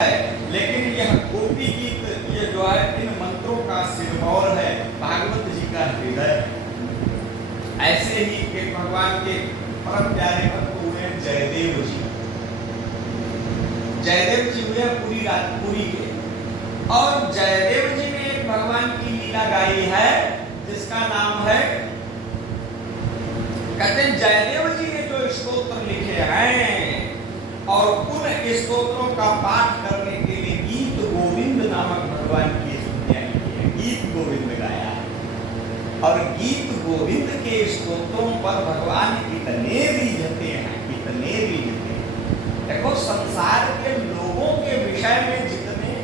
है, लेकिन यह गोपी गीत ये जो है इन मंत्रों का सिरमौर है, भागवत जी का हृदय। ऐसे ही एक भगवान के परम प्यारे भक्त हुए जयदेव जी। जयदेव जी हुए पुरी के, और जयदेव जी ने एक भगवान की लीला गाई है जिसका नाम है, कहते हैं जयदेव जी ने जो स्तोत्र लिखे हैं और उन स्तोत्रों का पाठ करने के लिए गीत गोविंद नामक भगवान की स्तुतियां की है, गीत गोविंद गाया है। और गीत गोविंद के स्तोत्रों पर भगवान इतने रिझते हैं, इतने रिझते हैं। देखो संसार के लोगों के विषय में जितने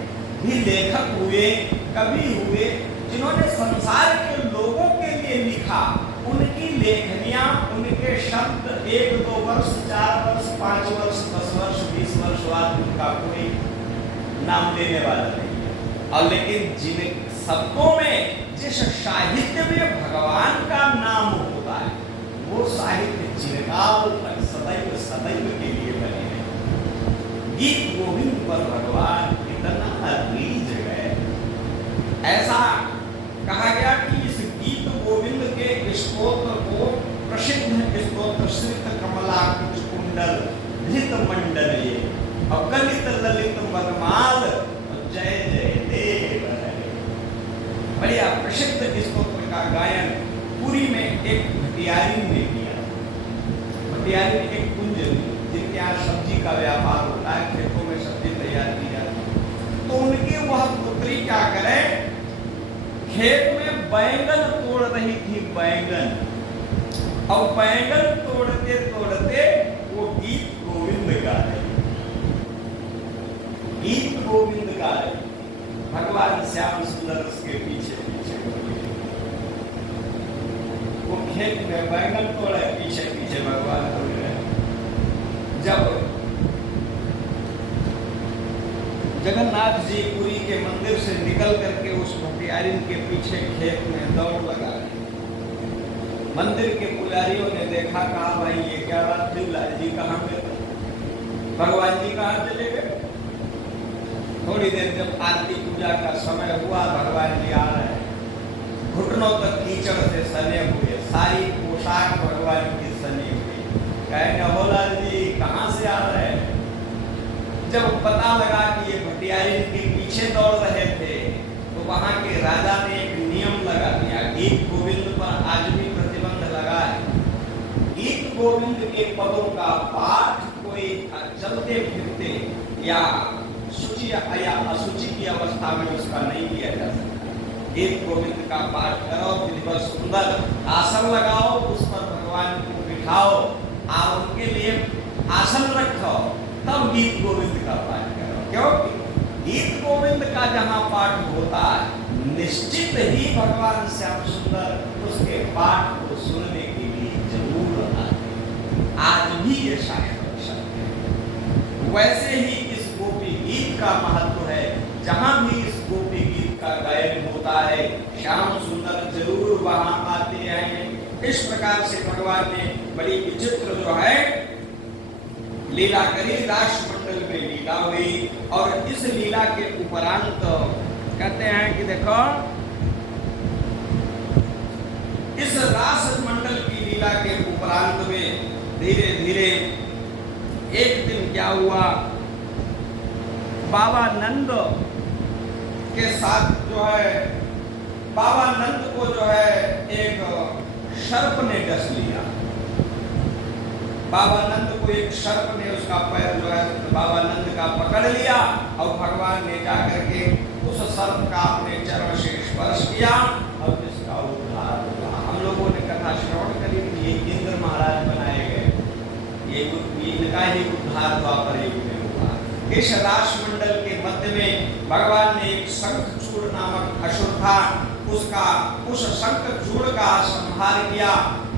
भी लेखक हुए, कवि हुए, जिन्होंने संसार के लोगों के लिए लिखा, उनकी लेखनियां, उनके शब्द 1, 2 वर्ष, 4 वर्ष, 5 वर्ष, 10 वर्ष, 20 वर्ष बाद उनका कोई नाम लेने वाला नहीं है। और लेकिन जिन शब्दों में, जिस साहित्य में भगवान का नाम होता है, वो साहित्य चिरकाल तक सदैव सदैव के लिए बने हैं। गीत गोविंद पर भगवान इतना रीझ गए। ऐसा कहा गया कि इस गीत गोविंद के स्तोत्र को प्रसिद्ध स्तोत्र श्रित कमलाकुच कुंडल धृत मंडल ये अकलित ललित वनमाल जय जय देव रहे। बढ़िया प्रसिद्ध स्तोत्र का गायन पुरी में एक भटियारी ने किया। भटियारी में एक कुंज जिनके यहाँ सब्जी का व्यापार होता है, खेतों में सब्जी तैयार की जाती है। तो उनकी वह पुत्री क्या करे, खेत में बैंगन तोड़ रही थी, बैंगन, और बैंगन तोड़ते तोड़ते वो गीत गोविंद गा रही, गीत गोविंद गा रही। भगवान श्याम सुंदर उसके पीछे पीछे, वो खेत में बैंगन तोड़े, पीछे पीछे भगवान तोड़ रहे। जब जगन्नाथ जी पुरी के मंदिर से निकल करके उस भटियारिन के पीछे खेत में दौड़ लगा रहे। मंदिर के पुजारियों ने देखा, कहा भाई ये क्या बात थी, लाल जी कहाँ गए, भगवान जी कहाँ चले गए। थोड़ी देर जब आरती पूजा का समय हुआ, भगवान जी आ रहे हैं, घुटनों तक कीचड़ से सने हुए, सारी पोशाक भगवान की सनी हुई। कहे हो लाल जी कहाँ से आ रहे हैं। जब पता लगा कि ये भटियारी के पीछे दौड़ रहे थे, तो वहां के राजा ने एक नियम लगा दिया, गीत गोविंद पर आज भी प्रतिबंध लगा है। गीत गोविंद के पदों का पाठ कोई चलते फिरते या शुचि या अशुचि की अवस्था में उसका नहीं किया जा सकता। गीत गोविंद का पाठ करो, विधिवत सुंदर आसन लगाओ, उस पर भगवान को बिठाओ, आप उनके लिए आसन रखो, तब गीत गोविंद का पाठ करो। क्योंकि गीत गोविंद का जहाँ पाठ होता है, निश्चित ही भगवान श्याम सुंदर उसके पाठ को सुनने के लिए जरूर आते। आज भी ये शाश्वत सत्य है। वैसे ही इस गोपी गीत का महत्व है। जहाँ भी इस गोपी गीत का गायन होता है, श्याम सुंदर जरूर वहां आते हैं। इस प्रकार से भगवान ने बड़ी विचित्र जो है लीला करी, राष्ट्रमंडल में लीला हुई। और इस लीला के उपरांत कहते हैं कि देखो, इस राष्ट्रमंडल की लीला के उपरांत में धीरे धीरे एक दिन क्या हुआ, बाबा नंद के साथ जो है, बाबा नंद को जो है एक सर्प ने डस लिया। बाबा नंद को एक सर्प ने उसका पैर जो है बाबा नंद का पकड़ लिया, और भगवान ने जाकर के उस सर्प का अपने चरण से स्पर्श किया और इसका उद्धार हुआ। हम लोगों ने कथा श्रवण करी, ये इंद्र महाराज बनाए गए, ये इनका ही उद्धार द्वापर युग में हुआ। इस राष्ट्रमंडल के मध्य में भगवान ने एक शंखचूड़ नामक असुर था, उस शंखचूड़ का संहार किया।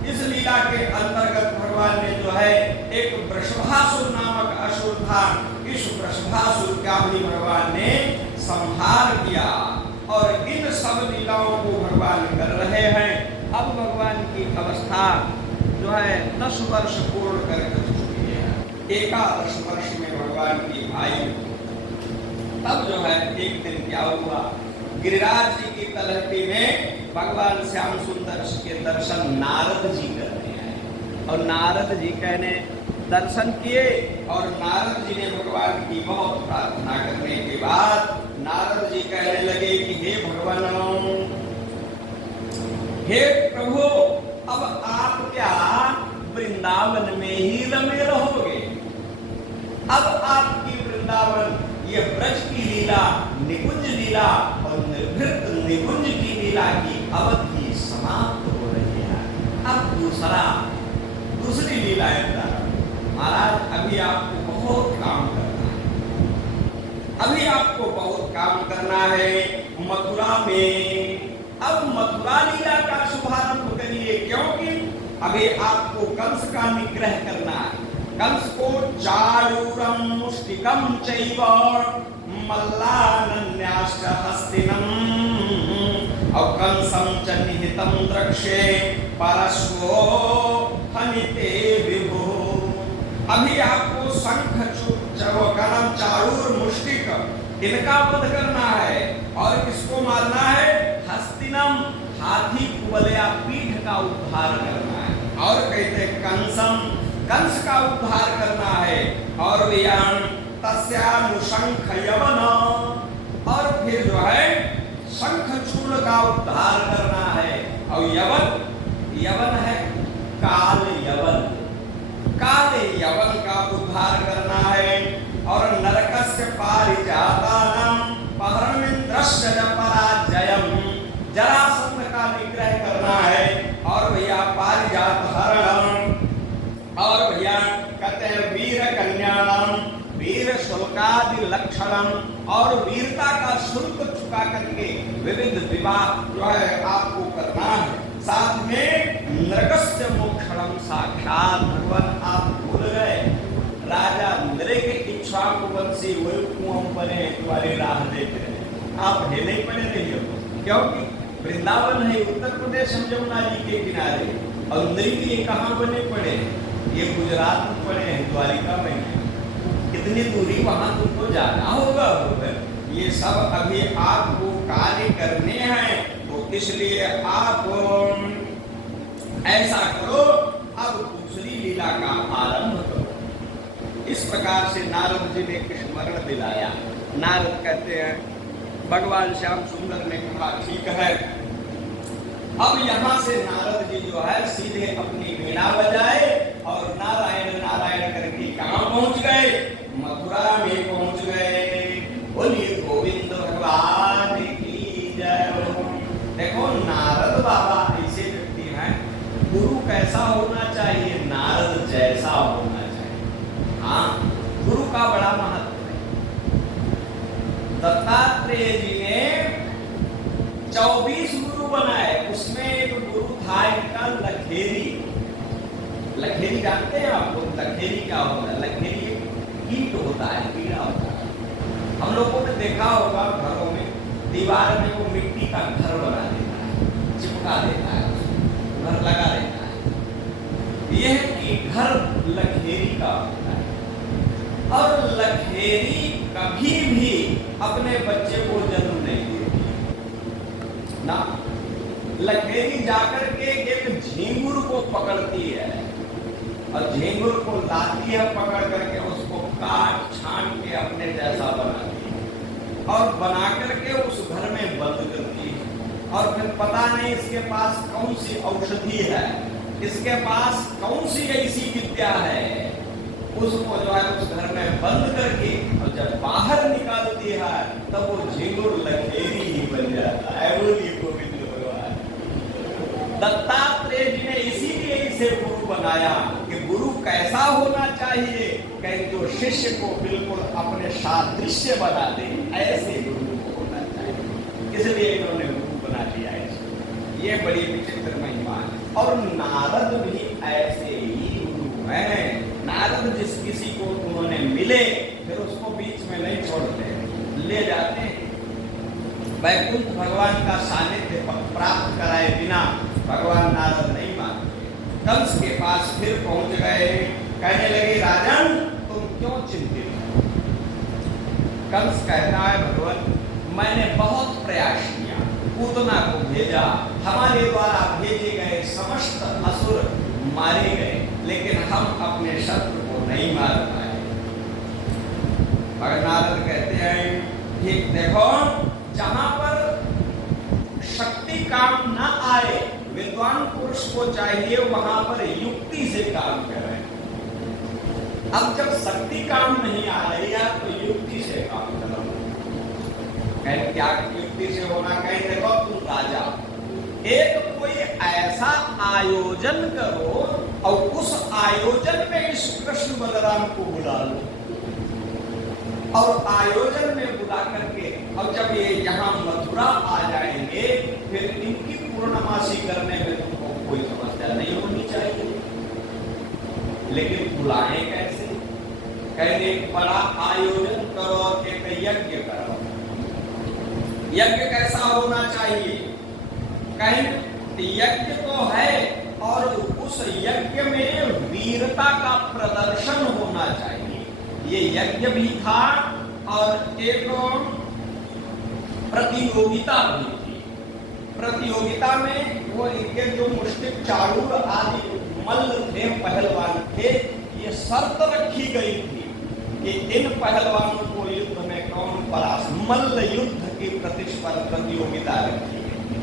इस लीला के अंतर्गत भगवान ने जो है एक वृषभासुर नामक असुर था, इस वृषभासुर का भी भगवान ने संहार किया। और इन सब लीलाओं को भगवान कर रहे हैं। अब भगवान की अवस्था जो है 10 वर्ष पूर्ण कर चुकी है। 11 वर्ष में भगवान की आयु तब जो है एक दिन क्या हुआ, गिरिराज जी की तलहटी में भगवान श्याम सुंदर के दर्शन नारद जी करने आए। और नारद जी कहने दर्शन किए और नारद जी ने भगवान की बहुत प्रार्थना करने के बाद नारद जी कहने लगे कि हे भगवान, हे प्रभु, अब आप क्या वृंदावन में ही रमे रहोगे? अब आपकी वृंदावन ये ब्रज की लीला, निकुंज लीला और निर्भृत निकुंज की लीला की अवधि समाप्त हो रही है। अब दूसरी लीलाएं प्रारंभ। महाराज अभी आपको बहुत काम करना है, अभी आपको बहुत काम करना है मथुरा में। अब मथुरा लीला का शुभारंभ करिए, क्योंकि अभी आपको कंस का निग्रह करना है। कंस को चारूरम मुष्टिकम चैव मल्लानन्याश्च हस्तिनम और कंसम च निहितम द्रक्ष्ये परश्वो हनिते विभो। अभी आपको शंख चवकनम चारूर मुष्टिक इनका वध करना है। और किसको मारना है? हस्तिनम, हाथी कुबलया पीठ का उद्धार करना है। और कहते कंसम, कंस का उद्धार करना है। और तस्यानुशंख यवन, और फिर जो है शंखचूड़ का उद्धार करना है। और यवन है काल यवन, काल यवन का उद्धार करना है। और नरकस्य पारिजातानां पहरणमिन्द्रस्य पराजयम्, जरासंध का निग्रह करना है। और भैया पारिजात हरणम, और भैया कहते हैं वीर कन्याम वीर शुल्कादि लक्षणम, और वीरता का शुल्क चुका करके विविध विवाह जो है आपको करना है। साथ में नरकस्य मोक्षणम, साक्षात भगवान आप भूल गए राजा नरे के इच्छा को बंसी वही कुआं बने तुम्हारी राह देख रहे, आप है नहीं पड़े नहीं हो, क्योंकि वृंदावन है उत्तर प्रदेश हम जमुना जी के किनारे, और नृत्य कहाँ बने पड़े? ये गुजरात में पड़े हैं, द्वारिका में है। कितनी दूरी वहां तुमको जाना होगा। ये सब अभी आपको कार्य करने हैं, तो इसलिए आप ऐसा करो, अब दूसरी लीला का आरंभ करो। इस प्रकार से नारद जी ने स्मरण दिलाया। नारद कहते हैं भगवान श्याम सुंदर ने कहा ठीक है। अब यहाँ से नारद जी जो है सीधे अपनी वीणा बजाए और नारायण नारायण करके कहाँ पहुंच गए? मथुरा में पहुंच गए। बोलिए गोविंद भगवान की जय। देखो नारद बाबा ऐसे व्यक्ति हैं, गुरु कैसा होना चाहिए? नारद जैसा होना चाहिए। हाँ, गुरु का बड़ा महत्व है। दत्तात्रेय जी ने 24 गुरु बनाए, उसमें एक गुरु था इनका लखेरी। लखेरी जानते हैं आपको? लखेरी क्या होता है? लखेरी एक कीट होता है, कीड़ा होता है। हम लोगों ने देखा होगा घरों में दीवार में वो मिट्टी का घर बना देता है, चिपका देता है, घर लगा देता है। यह कि घर लखेरी का होता है। और लखेरी कभी भी अपने बच्चे को जन्म नहीं देती ना। लखेरी जाकर के एक झींगुर को पकड़ती है और झींगुर को लाती है, पकड़ करके उसको काट छान के अपने जैसा बनाती है और बना करके उस घर में बंद करती है। और फिर पता नहीं इसके पास कौन सी औषधि है, इसके पास कौन सी ऐसी विद्या है, उसको जो है उस घर में बंद करके और जब बाहर निकालती है तब वो झींगुर लखेरी ही बन जाता है। बोलिए गोविंद भगवान। दत्तात्रेय जी ने इसीलिए इसे गुरु बनाया कि गुरु कैसा होना चाहिए? कहीं जो शिष्य को बिल्कुल अपने सादृश्य बना दे, ऐसे गुरु को होना चाहिए। इसलिए इन्होंने गुरु बना दिया है। ये बड़ी विचित्र महिमा है। और नारद भी ऐसे ही गुरु हैं। नारद जिस किसी को उन्होंने मिले फिर उसको बीच में नहीं छोड़ते, ले जाते हैं। वैकुंठ भगवान का सानिध्य प्राप्त कराए बिना भगवान नारद नहीं मानते। कंस के पास फिर पहुंच गए, कहने लगे राजन तुम क्यों चिंतित हो? कंस कहता है भगवान मैंने बहुत प्रयास किया, पूतना को भेजा, हमारे द्वारा भेजे गए समस्त असुर मारे गए, लेकिन हम अपने शत्रु को नहीं मार पाए। मगर नारद कहते हैं ठीक देखो, जहां पर शक्ति काम न आए, विद्वान पुरुष को चाहिए वहां पर युक्ति से काम करें। अब जब शक्ति काम नहीं आ रही है तो युक्ति से काम करो। कहीं क्या युक्ति से होना, कहीं देखो तुम राजा, एक कोई ऐसा आयोजन करो और उस आयोजन में इस कृष्ण बलराम को बुला लो, और आयोजन में बुला करके, और जब ये यहाँ मथुरा आ जाएंगे फिर इनकी पूर्णमासी करने में तुमको कोई समस्या नहीं होनी चाहिए। लेकिन बुलाएं कैसे? कहने बड़ा आयोजन करो, एक यज्ञ करो। यज्ञ कैसा होना चाहिए? कहीं यज्ञ तो है और उस यज्ञ में वीरता का प्रदर्शन होना चाहिए। ये यज्ञ भी था और एक प्रतियोगिता भी थी। प्रतियोगिता में वो इनके जो मुष्टिक चारूर आदि मल्ल थे, पहलवान थे, ये शर्त रखी गई थी कि इन पहलवानों को युद्ध में कौन परास्त, मल्ल युद्ध की प्रतियोगिता रखी गई,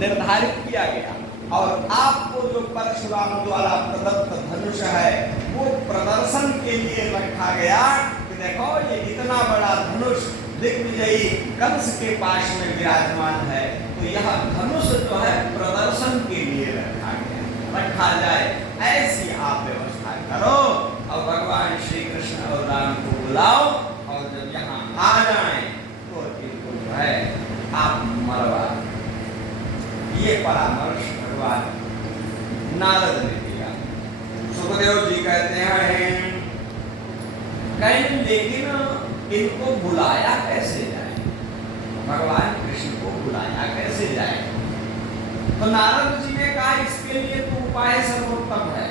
निर्धारित किया गया। और आपको जो परशुराम द्वारा प्रदत्त धनुष है वो प्रदर्शन के लिए रखा गया कि देखो ये इतना बड़ा धनुष दिग्विजयी कंस के पास में विराजमान है, तो यह धनुष जो है प्रदर्शन के लिए रखा जाए, ऐसी आप व्यवस्था करो। और भगवान श्री कृष्ण और राम को बुलाओ, और जब यहाँ आ जाए तो इनको जो है आप मरवा। ये परामर्श भगवान नारद ने दिया। सुखदेव जी कहते हैं कहीं लेकिन इनको बुलाया कैसे जाए, भगवान कृष्ण को बुलाया कैसे जाए? तो नारद जी ने कहा इसके लिए तो उपाय सर्वोत्तम है,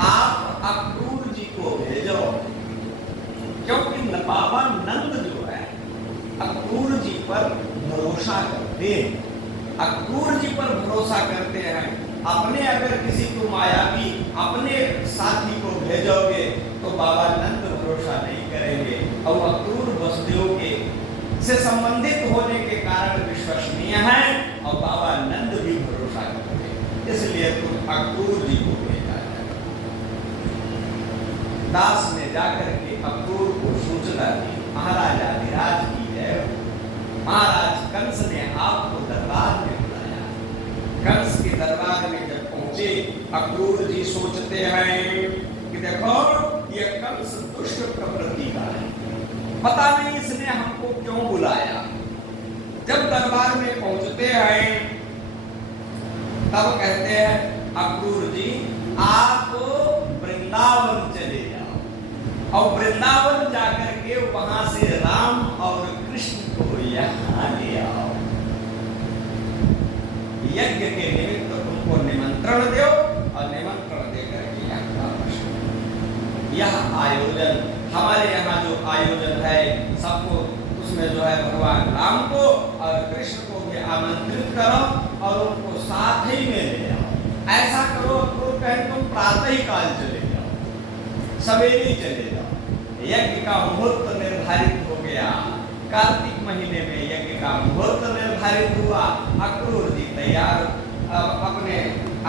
आप अक्रूर जी को भेजो, क्योंकि बाबा नंद जो है अक्रूर जी पर भरोसा करते हैं, अक्रूर जी पर भरोसा करते हैं। अपने अगर किसी को मायावी अपने साथी को भेजोगे तो बाबा नंद भरोसा नहीं करेंगे, और अक्रूर वसुदेव के से संबंधित होने के कारण विश्वसनीय है, और बाबा नंद भी भरोसा करेंगे, इसलिए तुम अक्रूर जी को भेजा जाए। दास ने जाकर के अक्रूर को सूचना दी, महाराज आदिराज की जय। महाराज कंस ने आपको दरबार में बुलाया। कंस के दरबार में जब पहुंचे, अक्रूर जी सोचते हैं कि देखो ये कंस दुष्ट प्रवृत्ति का है, पता नहीं इसने हमको क्यों बुलाया। जब दरबार में पहुंचते हैं तब कहते हैं अक्रूर जी आप वृंदावन चले जाओ, और वृंदावन जाकर के वहां से राम और कृष्ण को यहाँ ले आओ। यज्ञ के निमित्त उनको निमंत्रण दो, और निमंत्रण देकर के यह आयोजन, हमारे यहाँ जो आयोजन है सबको, उसमें जो है भगवान राम को और कृष्ण को भी आमंत्रित करो और उनको साथ ही में ले जाओ। ऐसा करो तो कहें तुम प्रातः ही काल चले जाओ, सवेरे चले जाओ। यज्ञ का मुहूर्त निर्धारित हो गया, कार्तिक महीने में यज्ञ का मुहूर्त निर्धारित हुआ। अक्रूर जी तैयार अपने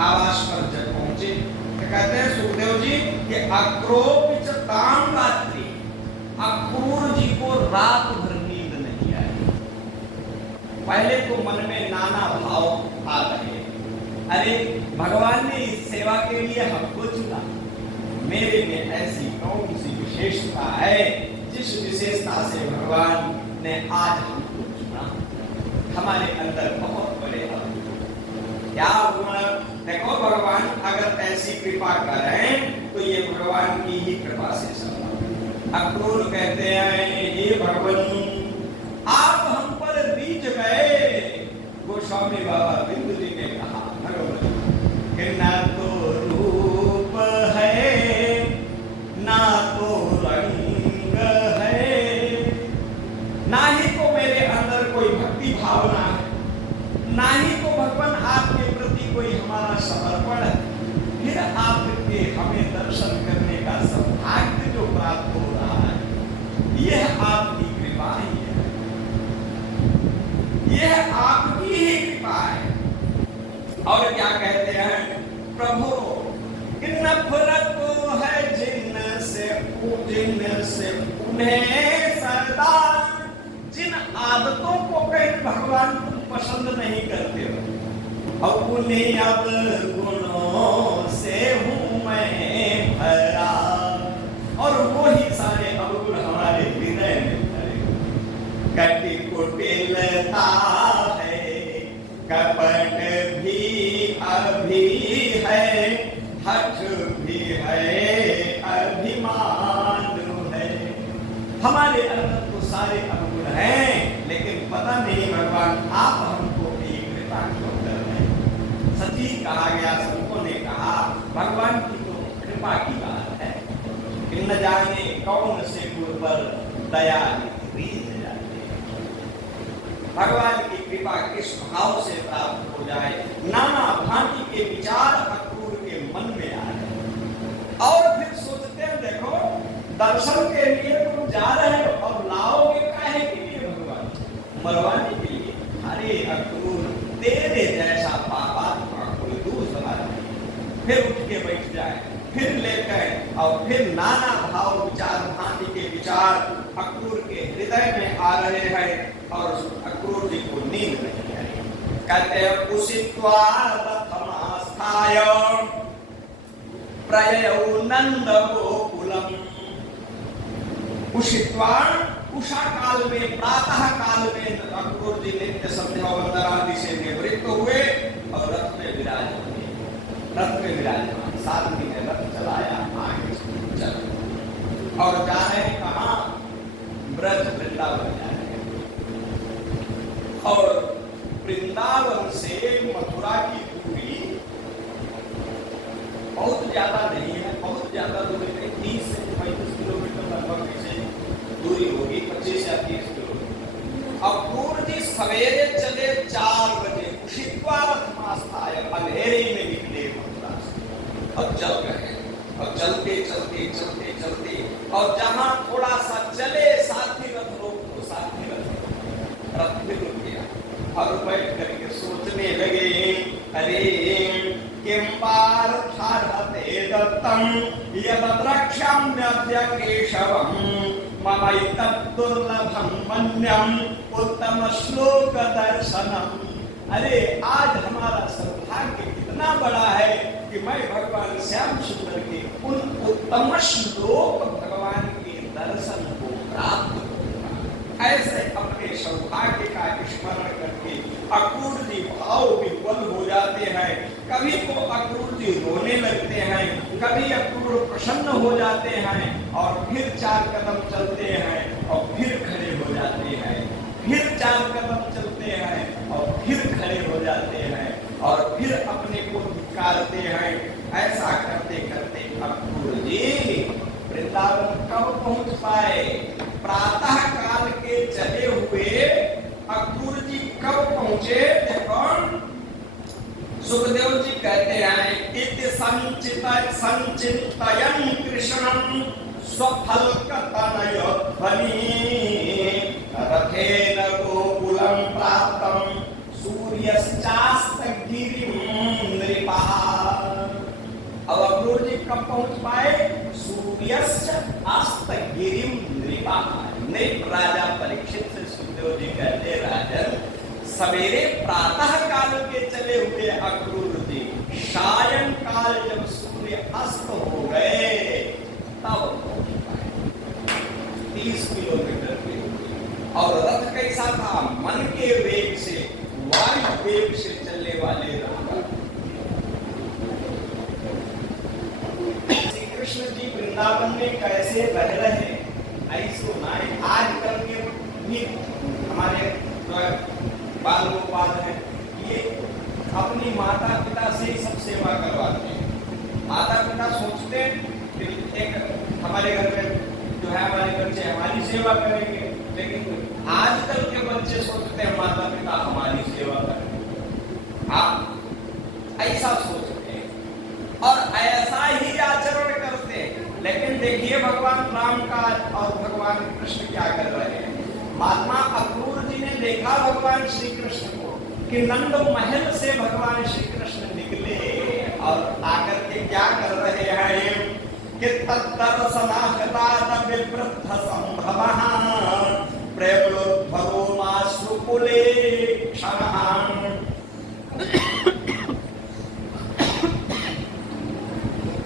आवास पर जब पहुंचे तो कहते हैं सुखदेव जी कि अक्रोपिच ताम रात्रि, अक्रूर जी को रात भर नींद नहीं आई। पहले तो मन में नाना भाव आ रहे, अरे भगवान ने इस सेवा के लिए हमको चुना, मेरे में ऐसी कौन सी विशेषता है जिस विशेषता से भगवान ने आज हमको चुना। हमारे अंदर बहुत बड़े क्या हुआ, देखो भगवान अगर ऐसी कृपा करें तो ये भगवान की ही कृपा से सब। अक्रूर कहते हैं ये भगवान आप हम पर बीत गए। गोस्वामी बाबा बिंदु जी ने कहा भगवान कि ना तो रूप है ना तो रंग है, यह आपकी कृपा ही है, यह आपकी ही कृपा है। और क्या कहते हैं, प्रभु नफरत है जिनसे उन्हें सदा, जिन आदतों को कहीं भगवान तुम पसंद नहीं करते हो, और उन्हें अब गुणों से हूं मैं भरा, और वो ही सारे अवगुण हमारे हृदय में भरे। कटी कुटिलता है, कपट भी अभी है, हठ भी है, अभिमान है। हमारे अंदर तो सारे अवगुण हैं, लेकिन पता नहीं भगवान आप हमको भी कृपा क्यों कर रहे हैं। सच्ची कहा गया, संतों ने कहा भगवान की तो कृपा की बात है कि न जाने कौन से गुण पर दया रीझ जाती है। भगवान की कृपा किस भाव से प्राप्त हो जाए, नाना भांति के विचार अक्रूर के मन में आ रहे, और फिर सोचते हैं देखो दर्शन के लिए तुम जा रहे हो और लाओगे काहे के लिए भगवान, मरवाने के लिए। अरे अक्रूर तेरे जैसा पापात्मा कोई दूसरा नहीं। फिर उठ के बैठ जाए, फिर लेकर और फिर नाना भाव विचार भांति के विचार अक्रूर के हृदय में आ रहे हैं, और अक्रूर जी को नींद नहीं आई। कहते हैं उषित्वा रथमास्थाय प्रययौ नंद गोकुलम। उषित्वा, उषा काल में, प्रातः काल में अक्रूर जी नित्य संध्या वंदनादि से निवृत्त हुए और रथ में विराजमान, रथ में विराजमान सारथी ने रथ चलाया, आगे चल और जा रहे कहाँ, ब्रज वृंदावन जा रहे हैं। और वृंदावन से मथुरा की दूरी बहुत ज्यादा नहीं है, बहुत ज्यादा दूरी नहीं, 30 से 35 किलोमीटर लगभग से दूरी होगी, 25 या 30 किलोमीटर। अक्रूर जी सवेरे चले 4 बजे, उषित्वा रथमास्थाय, अंधेरे में निकले मथुरा से और चल रहे, और चलते चलते चलते चलते, और जहां थोड़ा सा चले साथी रथ रोक तो साथी रथ में रुक गया, और बैठ करके सोचने लगे, अरे किम पार्थारते दत्तम यद्रक्ष्याम्यद्य केशवम ममैतद्दुर्लभं मन्यम् उत्तम श्लोक दर्शनम। अरे आज हमारा सौभाग्य कितना बड़ा है कि मैं भगवान श्याम सुंदर के उन उत्तम श्लोक भगवान के दर्शन को प्राप्त करूंगा। ऐसे अपने सौभाग्य का स्मरण करके अक्रूर जी भाव विह्वल हो जाते हैं। कभी तो अक्रूर जी रोने लगते हैं, कभी अक्रूर प्रसन्न हो जाते हैं, और फिर 4 कदम चलते हैं और फिर खड़े हो जाते हैं, फिर 4 कदम चलते हैं और फिर खड़े हो जाते हैं, और फिर अपने को धिक्कारते हैं। ऐसा करते करते अक्रूर जी वृंदावन कब पहुंच पाए? प्रातः काल के चले हुए अक्रूर जी कब पहुंचे? देखो सुखदेव जी कहते हैं इति संचितयन् कृष्णं स्वफल्कतनय ध्वनि रथेन गोकुलं प्राप्तं सूर्यश्चास्तगिरिं नृपः। अब अक्रूर जी कब पहुंच पाए? सूर्यश्च अस्तगिरिं नृपः। नृप राजा परीक्षित से सुखदेव जी कहते राजन सवेरे प्रातः काल के चले हुए अक्रूर जी सायं काल जब सूर्य अस्त हो गए तब पहुंच पाए 30 किलोमीटर के। और रथ कैसा था? मन के वेग से, वायु वेग से चलने वाले रथ। श्री कृष्ण जी वृंदावन में कैसे रह रहे ऐसो नाय। आजकल के भी हमारे बाल गोपाल है, ये अपनी माता पिता से ही सब सेवा करवाते हैं। माता पिता सोचते हैं कि एक हमारे घर में जो है हमारे बच्चे हमारी सेवा करेंगे, लेकिन आजकल के बच्चे सोचते हैं माता पिता हमारी सेवा करेंगे। आप ऐसा सोचते हैं और ऐसा ही आचरण करते हैं, लेकिन देखिए भगवान राम का और भगवान कृष्ण क्या कर रहे हैं। महात्मा अक्रूर जी ने देखा भगवान श्री कृष्ण को कि नंद महल से भगवान श्री कृष्ण निकले और आकर के क्या कर रहे हैं कि तत्दर्शनागताद विवृद्ध संभवः प्रेमलोद्भवमाश्रुकुले क्षणः।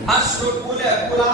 अश्रुकुल कुला